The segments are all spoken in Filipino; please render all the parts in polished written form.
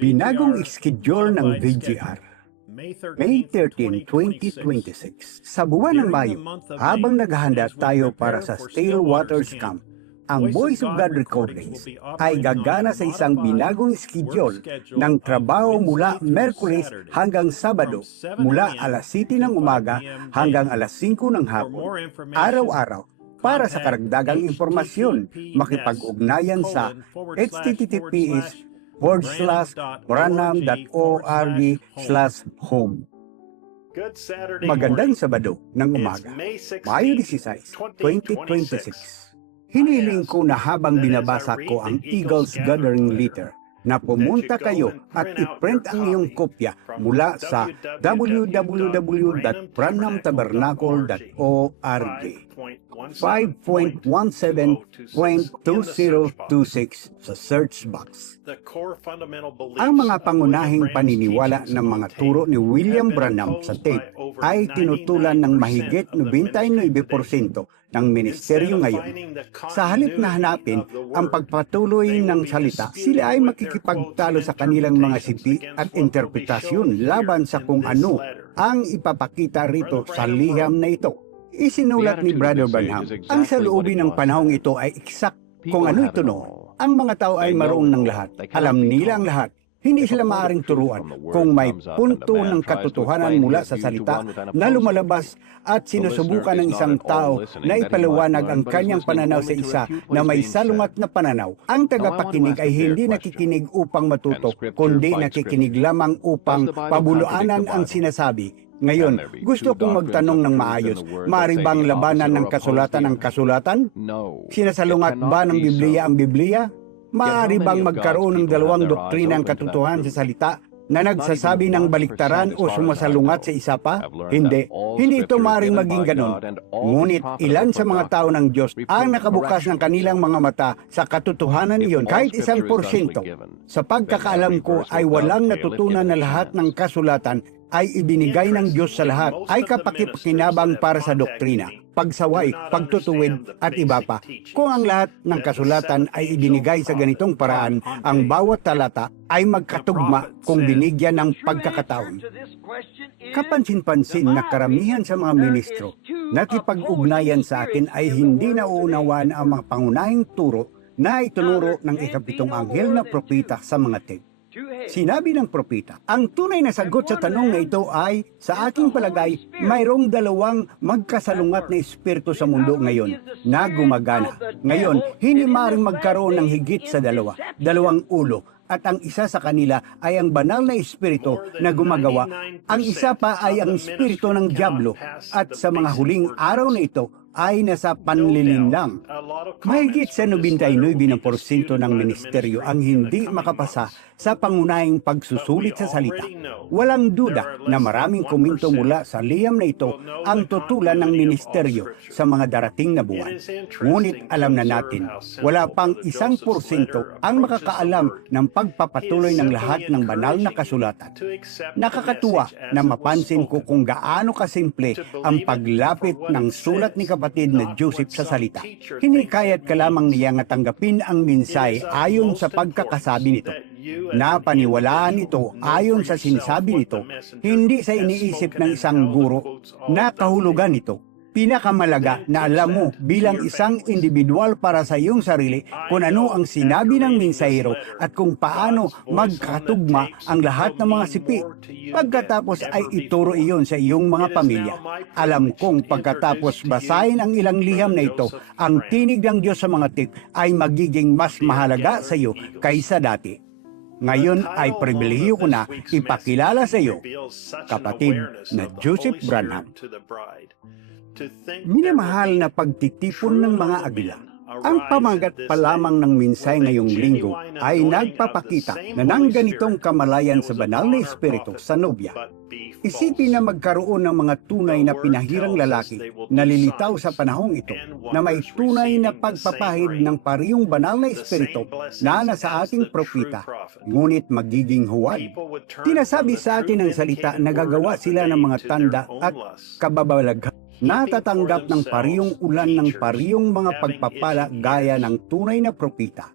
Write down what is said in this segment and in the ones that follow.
Binagong schedule ng VGR. May 13, 2026. Sa buwan ng Mayo, habang naghahanda tayo para sa Still Waters Camp, ang Voice of God Recordings ay gagana sa isang binagong schedule ng trabaho mula Merkules hanggang Sabado, mula alas 7 ng umaga hanggang alas 5 ng hapon, araw-araw. Para sa karagdagang impormasyon, makipag-ugnayan sa https://branham.org/home. Magandang Sabado ng umaga, Mayo 16, 2026. Hiniling ko na habang binabasa ko ang Eagles Gathering Letter na pumunta kayo at i-print ang iyong kopya mula sa www.branhamtabernacle.org 5.17.2026 sa search box. Ang mga pangunahing paniniwala ng mga turo ni William Branham sa tape ay tinutulan ng mahigit 99% ng ministeryo ngayon. Sa halip na hanapin ang pagpatuloy ng salita, sila ay makikipagtalo sa kanilang mga sipi at interpretasyon laban sa kung ano ang ipapakita rito sa liham na ito. Isinulat ni Brother Branham, ang saloobin ng panahong ito ay eksak kung ano ito no. Ang mga tao ay maroon ng lahat, alam nila ang lahat. Hindi sila maaaring turuan kung may punto ng katotohanan mula sa salita na lumalabas at sinusubukan ng isang tao na ipaliwanag ang kanyang pananaw sa isa na may salungat na pananaw. Ang tagapakinig ay hindi nakikinig upang matuto, kundi nakikinig lamang upang pabuluanan ang sinasabi. Ngayon, gusto kong magtanong ng maayos, maaari bang labanan ng kasulatan ang kasulatan? Sinasalungat ba ng Biblia ang Biblia? Maaari bang magkaroon ng dalawang doktrina ang katotohanan sa salita na nagsasabi ng baliktaran o sumasalungat sa isa pa? Hindi. Hindi ito maaaring maging ganon. Ngunit ilan sa mga tao ng Diyos ang nakabukas ng kanilang mga mata sa katotohanan iyon kahit 1%. Sa pagkakaalam ko ay walang natutunan na lahat ng kasulatan ay ibinigay ng Diyos sa lahat ay kapakipakinabang para sa doktrina, pagsaway, pagtutuwid at iba pa. Kung ang lahat ng kasulatan ay ibinigay sa ganitong paraan, ang bawat talata ay magkatugma kung binigyan ng pagkakataon. Kapansin-pansin na karamihan sa mga ministro na kipag-ugnayan sa akin ay hindi nauunawaan ang mga pangunahing turo na itunuro ng ikapitong anghel na propeta sa mga tape. Sinabi ng propeta, ang tunay na sagot sa tanong na ito ay, sa aking palagay, mayroong dalawang magkasalungat na espiritu sa mundo ngayon na gumagana. Ngayon, hindi maaaring magkaroon ng higit sa dalawang ulo, at ang isa sa kanila ay ang banal na espiritu na gumagawa. Ang isa pa ay ang espiritu ng diablo, at sa mga huling araw na ito, ay nasa panlilinlang. Mahigit sa 99% ng ministeryo ang hindi makapasa sa pangunahing pagsusulit sa salita. Walang duda na maraming komento mula sa liham na ito ang tutulan ng ministeryo sa mga darating na buwan. Ngunit alam na natin, wala pang 1% ang makakaalam ng pagpapatuloy ng lahat ng banal na kasulatan. Nakakatuwa na mapansin ko kung gaano kasimple ang paglapit ng sulat ni kapatid na Joseph sa salita. Hinikayat ka lamang niya nga tanggapin ang mensahe ayon sa pagkakasabi nito. Napaniwalaan ito ayon sa sinasabi nito, hindi sa iniisip ng isang guro na kahulugan nito. Pinakamalaga na alam mo bilang isang individual para sa iyong sarili kung ano ang sinabi ng mensahero at kung paano magkatugma ang lahat ng mga sipi. Pagkatapos ay ituro iyon sa iyong mga pamilya. Alam kong pagkatapos basahin ang ilang liham na ito, ang tinig ng Diyos sa mga tip ay magiging mas mahalaga sa iyo kaysa dati. Ngayon ay pribilehiyo ko na ipakilala sa iyo, kapatid na Joseph Branham. Minamahal na pagtitipon ng mga agila. Ang pamagat pa lamang ng minsay ngayong linggo ay nagpapakita na nang ganitong kamalayan sa banal na espiritu sa nobya. Isipin na magkaroon ng mga tunay na pinahirang lalaki na lilitaw sa panahong ito na may tunay na pagpapahid ng parehong banal na espiritu na nasa ating propeta, ngunit magiging huwad. Tinasabi sa atin ng salita na gagawa sila ng mga tanda at kababalaghan. Natatanggap ng parehong ulan ng parehong mga pagpapala gaya ng tunay na propeta.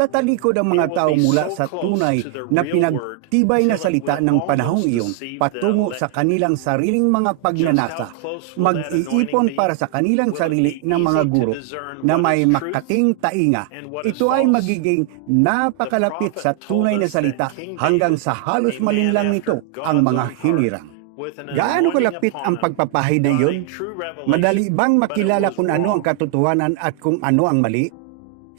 Tatalikod ang mga tao mula sa tunay na pinagtibay na salita ng panahong iyon patungo sa kanilang sariling mga pagnanasa. Mag-iipon para sa kanilang sarili ng mga guro na may makating tainga. Ito ay magiging napakalapit sa tunay na salita hanggang sa halos malinlang nito ang mga hinirang. Gaano kalapit ang pagpapahid na iyon? Madali bang makilala kung ano ang katotohanan at kung ano ang mali?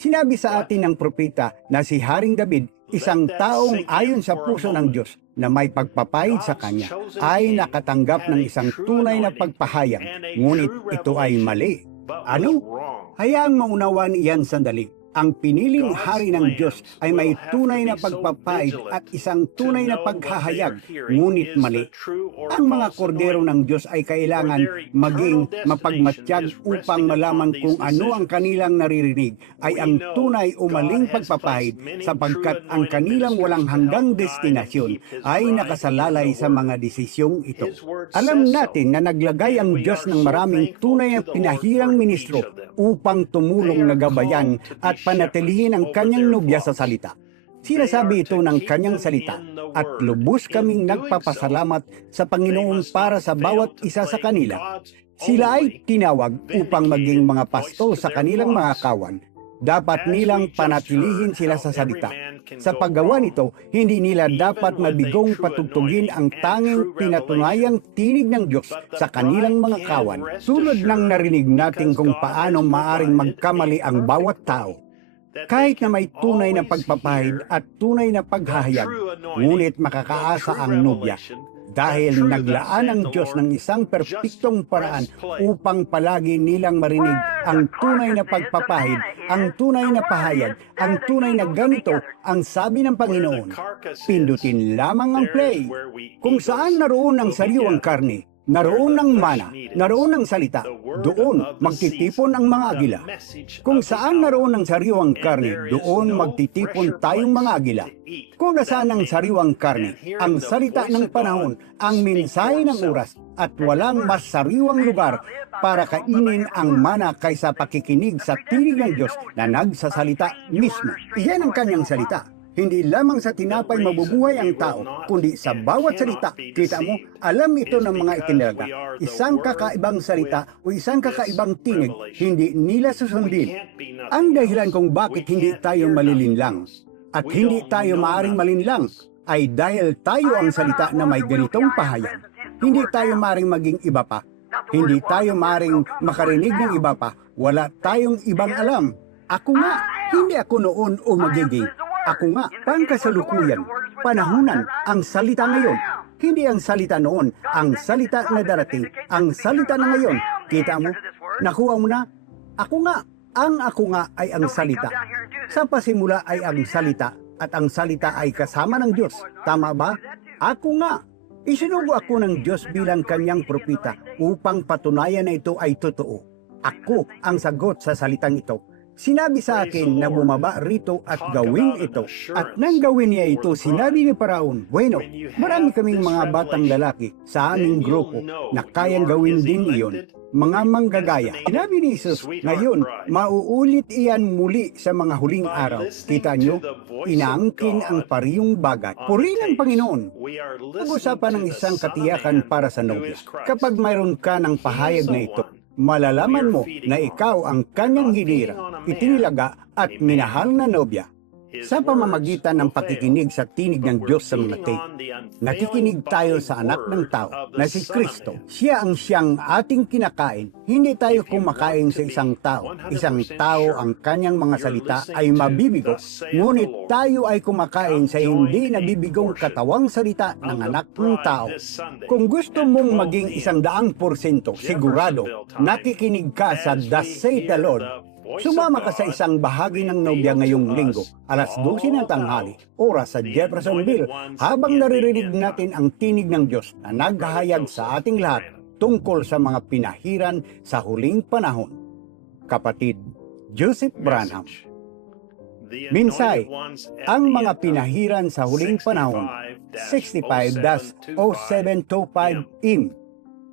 Sinabi sa atin ng propeta na si Haring David, isang taong ayon sa puso ng Diyos na may pagpapahid sa kanya, ay nakatanggap ng isang tunay na pagpahayag, ngunit ito ay mali. Ano? Hayaang maunawaan iyan sandali. Ang piniling hari ng Diyos ay may tunay na pagpapahid at isang tunay na paghahayag, ngunit mali. Ang mga kordero ng Diyos ay kailangan maging mapagmatyag upang malaman kung ano ang kanilang naririnig ay ang tunay o maling pagpapahid, sapagkat ang kanilang walang hanggang destinasyon ay nakasalalay sa mga desisyong ito. Alam natin na naglagay ang Diyos ng maraming tunay na pinahirang ministro upang tumulong na gabayan at panatilihin ang kanyang nobya sa salita. Sinasabi ito ng kanyang salita at lubos kaming nagpapasalamat sa Panginoon para sa bawat isa sa kanila. Sila ay tinawag upang maging mga pasto sa kanilang mga kawan. Dapat nilang panatilihin sila sa salita. Sa paggawa nito, hindi nila dapat mabigong patugtugin ang tanging pinatunayang tinig ng Diyos sa kanilang mga kawan. Tulad ng narinig natin kung paano maaring magkamali ang bawat tao. Kahit na may tunay na pagpapahid at tunay na paghahayag, ngunit makakaasa ang nobya. Dahil naglaan ang Diyos ng isang perpektong paraan upang palagi nilang marinig ang tunay na pagpapahid, ang tunay na pahayag, ang tunay na ganito ang sabi ng Panginoon. Pindutin lamang ang play. Kung saan naroon ang sariwang karne, naroon ang mana, naroon ang salita, doon magtitipon ang mga agila. Kung saan naroon ang sariwang karne, doon magtitipon tayong mga agila. Kung nasaan ang sariwang karne, ang salita ng panahon, ang mensahe ng oras, at walang mas sariwang lugar para kainin ang mana kaysa pakikinig sa tinig ng Diyos na nagsasalita mismo. Iyan ang kanyang salita. Hindi lamang sa tinapay mabubuhay ang tao, kundi sa bawat salita. Kita mo, alam ito ng mga itinalaga. Isang kakaibang salita o isang kakaibang tinig, hindi nila susundin. Ang dahilan kung bakit hindi tayo malilinlang at hindi tayo maaring malinlang ay dahil tayo ang salita na may ganitong pahayag. Hindi tayo maaring maging iba pa. Hindi tayo maaring makarinig ng iba pa. Wala tayong ibang alam. Ako nga, hindi ako noon o magiging. Ako nga, pangkasalukuyan, panahunan, ang salita ngayon. Hindi ang salita noon, ang salita na darating, ang salita na ngayon. Kita mo? Nakuha mo na? Ako nga, ang ako nga ay ang salita. Sa pasimula ay ang salita, at ang salita ay kasama ng Diyos. Tama ba? Ako nga. Isinugo ako ng Diyos bilang kanyang propeta upang patunayan na ito ay totoo. Ako ang sagot sa salitang ito. Sinabi sa akin na bumaba rito at gawin ito. At nang gawin niya ito, sinabi ni Paraon, bueno, marami kaming mga batang lalaki sa aming grupo na kayang gawin din iyon. Mga manggagaya. Sinabi ni Jesus, ngayon, mauulit iyan muli sa mga huling araw. Kita nyo, inaangkin ang pariyong bagay. Purihin ang Panginoon. Pag-usapan ng isang katiyakan para sa nobya. Kapag mayroon ka ng pahayag na ito, malalaman mo na ikaw ang kanyang hinirang, itinilaga at minahal na nobya. Sa pamamagitan ng pakikinig sa tinig ng Diyos sa mga tape, nakikinig tayo sa anak ng tao na si Kristo. Siya ang siyang ating kinakain. Hindi tayo kumakain sa isang tao. Isang tao ang kanyang mga salita ay mabibigo, ngunit tayo ay kumakain sa hindi nabibigong katawang salita ng anak ng tao. Kung gusto mong maging 100% sigurado, nakikinig ka sa Thus saith the Lord. Sumama ka sa isang bahagi ng nobya ngayong linggo, alas 12 ng tanghali, oras sa Jeffersonville, habang naririnig natin ang tinig ng Diyos na naghahayag sa ating lahat tungkol sa mga pinahiran sa huling panahon. Kapatid Joseph Branham. Minsay, ang mga pinahiran sa huling panahon, 65-0725 im.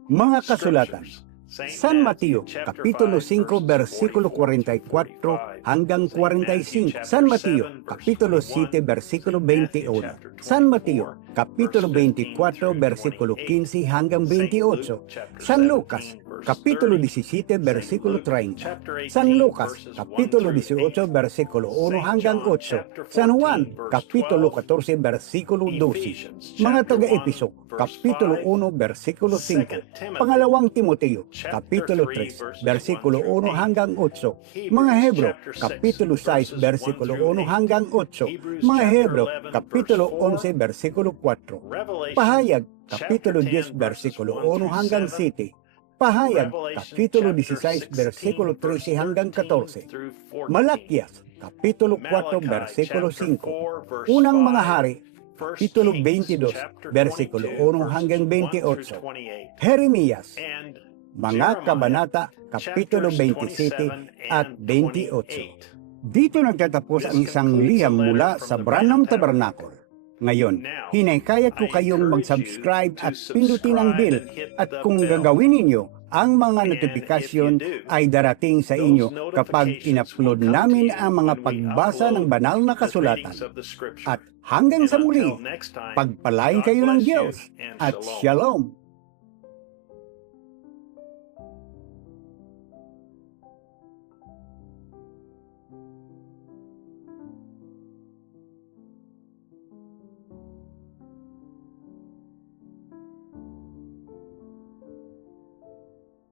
Mga kasulatan. San Mateo, Kapitulo 5, versikulo 44 hanggang 45. San Mateo, Kapitulo 7, versikulo 21. San Mateo, Kapitulo 24, versikulo 15 hanggang 28. San Lucas, Kapitulo 17, versikulo 30. San Lucas, Kapitulo 18, versikulo 1 hanggang 8. San Juan, Kapitulo 14, versikulo 12. Mga taga-Episo, Kapitulo 1, versikulo 5. Pangalawang Timoteo, Kapitulo 3, versikulo 1 hanggang 8. Mga Hebro, Kapitulo 6, versikulo 1 hanggang 8. Mga Hebro, Kapitulo 11, versikulo 4. Pahayag, Kapitulo 10, versikulo 1 hanggang 7. Pahayag, Kapitulo 16, versikulo 13 hanggang 14. Malakyas, Kapitulo 4, versikulo 5. Unang mga hari, Kapitulo 22, versikulo 1 hanggang 28. Jeremias, mga kabanata, Kapitulo 27 at 28. Dito nagtatapos ang isang liham mula sa Branham Tabernacle. Ngayon, hinahikayat ko kayong mag-subscribe at pindutin ang bell, at kung gagawin ninyo, ang mga notifikasyon ay darating sa inyo kapag in-upload namin ang mga pagbasa ng banal na kasulatan. At hanggang sa muli, pagpalain kayo ng Diyos at Shalom!